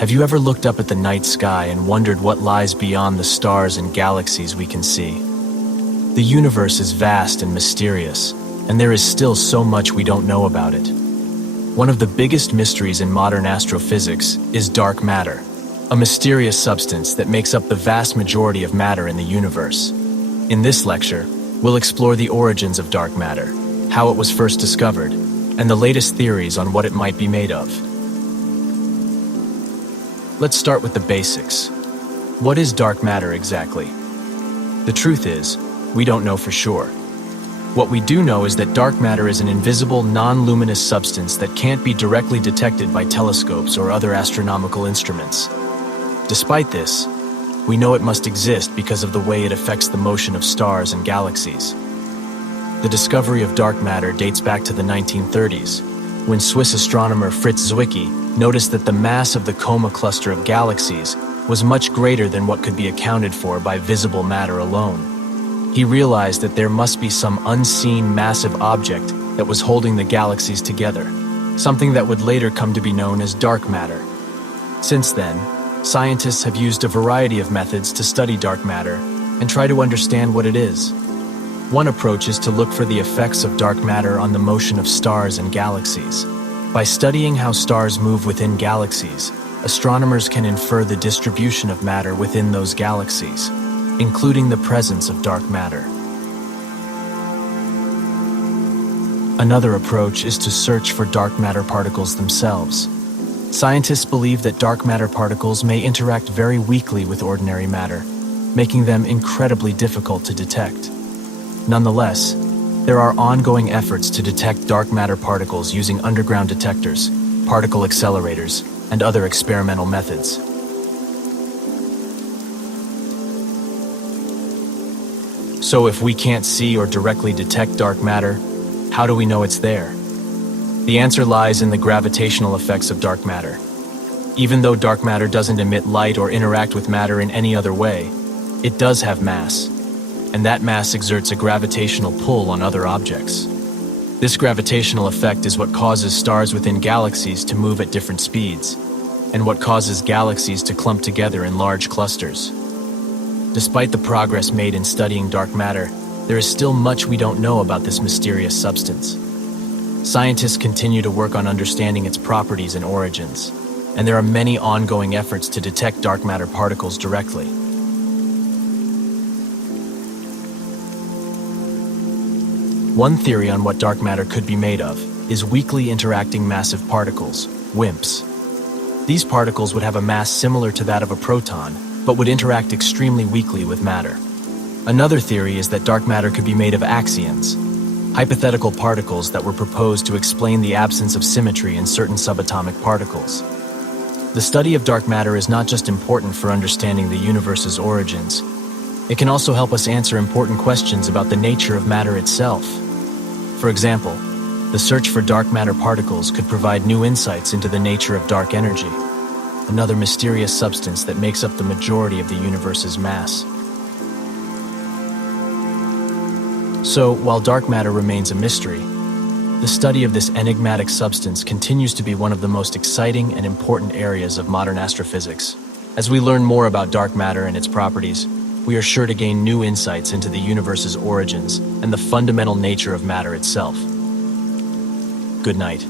Have you ever looked up at the night sky and wondered what lies beyond the stars and galaxies we can see? The universe is vast and mysterious, and there is still so much we don't know about it. One of the biggest mysteries in modern astrophysics is dark matter, a mysterious substance that makes up the vast majority of matter in the universe. In this lecture, we'll explore the origins of dark matter, how it was first discovered, and the latest theories on what it might be made of. Let's start with the basics. What is dark matter exactly? The truth is, we don't know for sure. What we do know is that dark matter is an invisible, non-luminous substance that can't be directly detected by telescopes or other astronomical instruments. Despite this, we know it must exist because of the way it affects the motion of stars and galaxies. The discovery of dark matter dates back to the 1930s, when Swiss astronomer Fritz Zwicky noticed that the mass of the Coma cluster of galaxies was much greater than what could be accounted for by visible matter alone. He realized that there must be some unseen massive object that was holding the galaxies together, something that would later come to be known as dark matter. Since then, scientists have used a variety of methods to study dark matter and try to understand what it is. One approach is to look for the effects of dark matter on the motion of stars and galaxies. By studying how stars move within galaxies, astronomers can infer the distribution of matter within those galaxies, including the presence of dark matter. Another approach is to search for dark matter particles themselves. Scientists believe that dark matter particles may interact very weakly with ordinary matter, making them incredibly difficult to detect. Nonetheless, there are ongoing efforts to detect dark matter particles using underground detectors, particle accelerators, and other experimental methods. So if we can't see or directly detect dark matter, how do we know it's there? The answer lies in the gravitational effects of dark matter. Even though dark matter doesn't emit light or interact with matter in any other way, it does have mass, and that mass exerts a gravitational pull on other objects. This gravitational effect is what causes stars within galaxies to move at different speeds, and what causes galaxies to clump together in large clusters. Despite the progress made in studying dark matter, there is still much we don't know about this mysterious substance. Scientists continue to work on understanding its properties and origins, and there are many ongoing efforts to detect dark matter particles directly. One theory on what dark matter could be made of is weakly interacting massive particles, WIMPs. These particles would have a mass similar to that of a proton, but would interact extremely weakly with matter. Another theory is that dark matter could be made of axions, hypothetical particles that were proposed to explain the absence of symmetry in certain subatomic particles. The study of dark matter is not just important for understanding the universe's origins, it can also help us answer important questions about the nature of matter itself. For example, the search for dark matter particles could provide new insights into the nature of dark energy, another mysterious substance that makes up the majority of the universe's mass. So, while dark matter remains a mystery, the study of this enigmatic substance continues to be one of the most exciting and important areas of modern astrophysics. As we learn more about dark matter and its properties, we are sure to gain new insights into the universe's origins and the fundamental nature of matter itself. Good night.